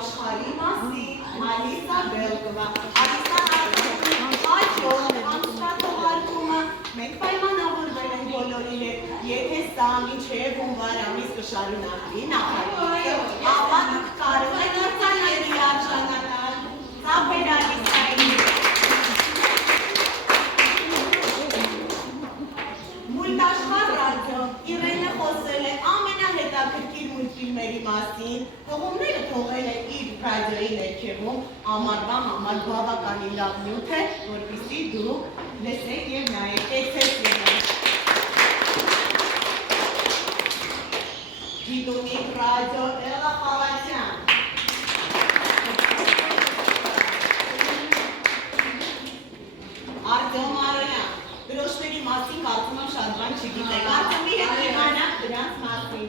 Աշխարհի մասին Ալիսա Բելկովա։ Ալիսա, այո, եւ հունվար ամիս կշարունակվի նախագիծը, ապա դուք կարող եք արձանագրի արժանանալ ծափերալիստային Մուլտաշխար ռադիո Իրենը խոսել է ամենահետաքրքիր մուլտֆիլմերի մասին, հողումները թողել է իր ռադիոյի ներքևում, ամառվա համար բավականին լավ նյութ է, որպեսզի դուք լսեք եւ նայեք, կեցեք եղեք։ Գիտունիկ ռադիո Էլա Խալատյան։ Արտյոմ Արոյան, դրոշների մասին կարծում եմ շատ բան չգիտեք, Արտյոմի հետ իմանանք դրանց մասին։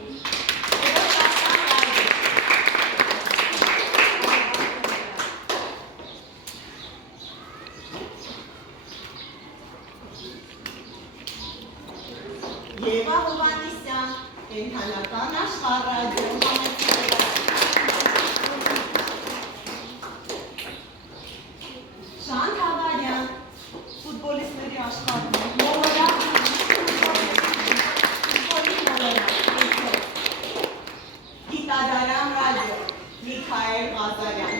Եվա Հովանիսյան, կենթանական աշխարհ ռադիո Շանթ Հավարյան, ֆուտբոլիստների աշխարհում, Գիտադարան ռադիո, Միքայել Ղազարյան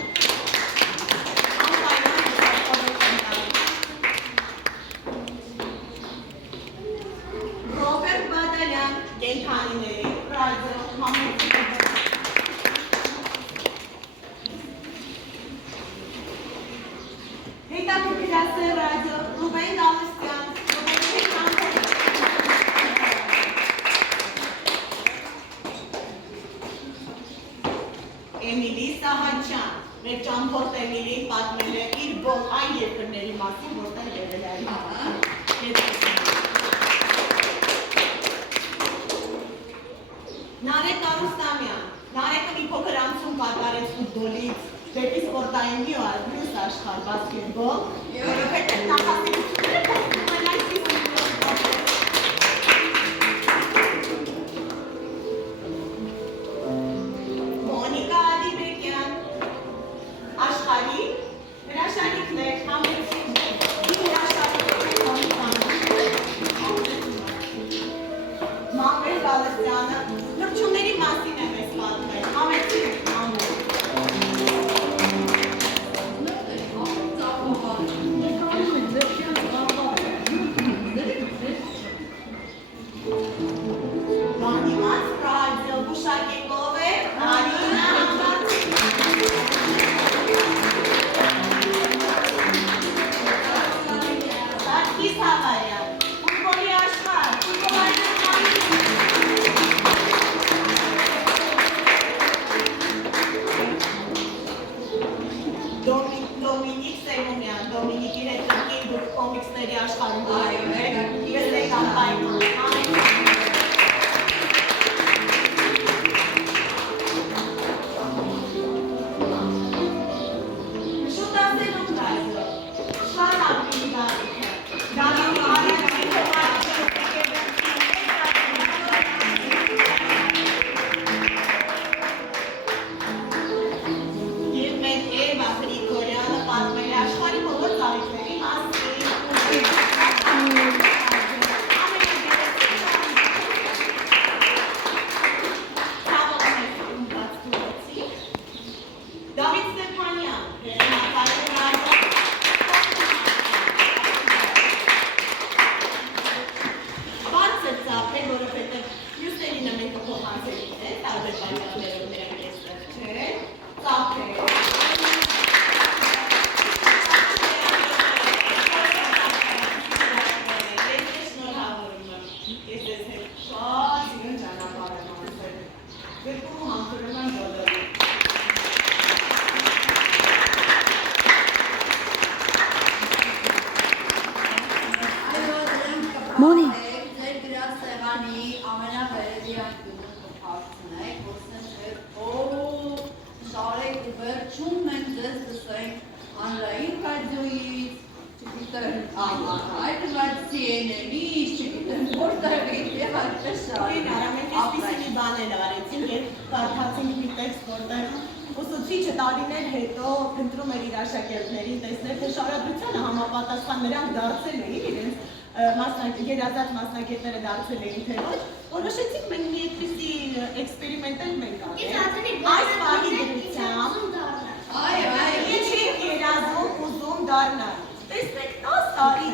Ռոբերտ Բադալյան, կենթանիների ռադիո Հետաքրքրասեր ռադիո Ռուբեն Գալստյան, Էմիլի Սահաջյան, մեր ճամփորդ Էմիլին պատմել է իր բոլոր այն երկրների մասին, որտեղ եղել է այն Նարեկ Արուստամյան, Նարեկը մի փոքր անցում կատարեց ֆուտբոլից, դեպի սպորտային մյուս աշխարհ բասկետբոլ, որովհետև նախասիրությունները փոխվում են այսպես Մոնիկա Ադիբեկյան, աշխարհի հրաշալիքներ, Մամեր Գալստյանը, լրջումների մասին է մեզ պատմել, համեցի ամուր։ Բանիմաց ռադիո գուշակեկով է Արինա Համբարձ։ Սարգիս Հավարյան, ֆուտբոլի աշխարհ, ֆուտբոլային Դոմինիկ Սեյմոնյան, Դոմինիկի հետ կրկին դուք կոմիքսների աշխարհում կարում եք, ես եք անպայման, Շուտ ասելում ռադիո, շատ ապրիլի դարիքը, Դավիթ Արարյանի Եվ մեր Էվա Գրիգորյանը պատմել է աշխարհի բոլոր ծաղիկների մասին։ Դավիթ Ստեփանյան, բարձր ծափ է, որովհետև մյուսներին մենք փոխանցելին է, տարբեր պատճառներով նրանք էստեղ չէ, ծափ է։ Մոնի ձեր գրած սեղանի ամենավերևի անկյունը կփարցնեք, որսեն ձեր շարեք ու վերջում մենք ձեզ լսենք հանրային ռադիոից, չգիտեմ, այդված CNN-ից, չգիտեմ, որտեղից եւ այդպես շարք։ Մենք այսպիսի մի բան էլ արեցինք, երբ կարդացինք մի տեքստ, որտեղ ուսուցիչը տարիներ հետո փնտրում էր իր աշակերտներին տեսնել, թե շարադրությանը համապատասխան նրանք դարձել էին իրենց երազած մասնագետները դարձել էին թե ոչ, որոշեցինք մենք մի այդպիսի էքսպերիմենտել մենք անենք։ Այս պահի դրությամբ Այո, ինչ ենք երազում ուզում դառնալ։ Տեսնենք 10 տարի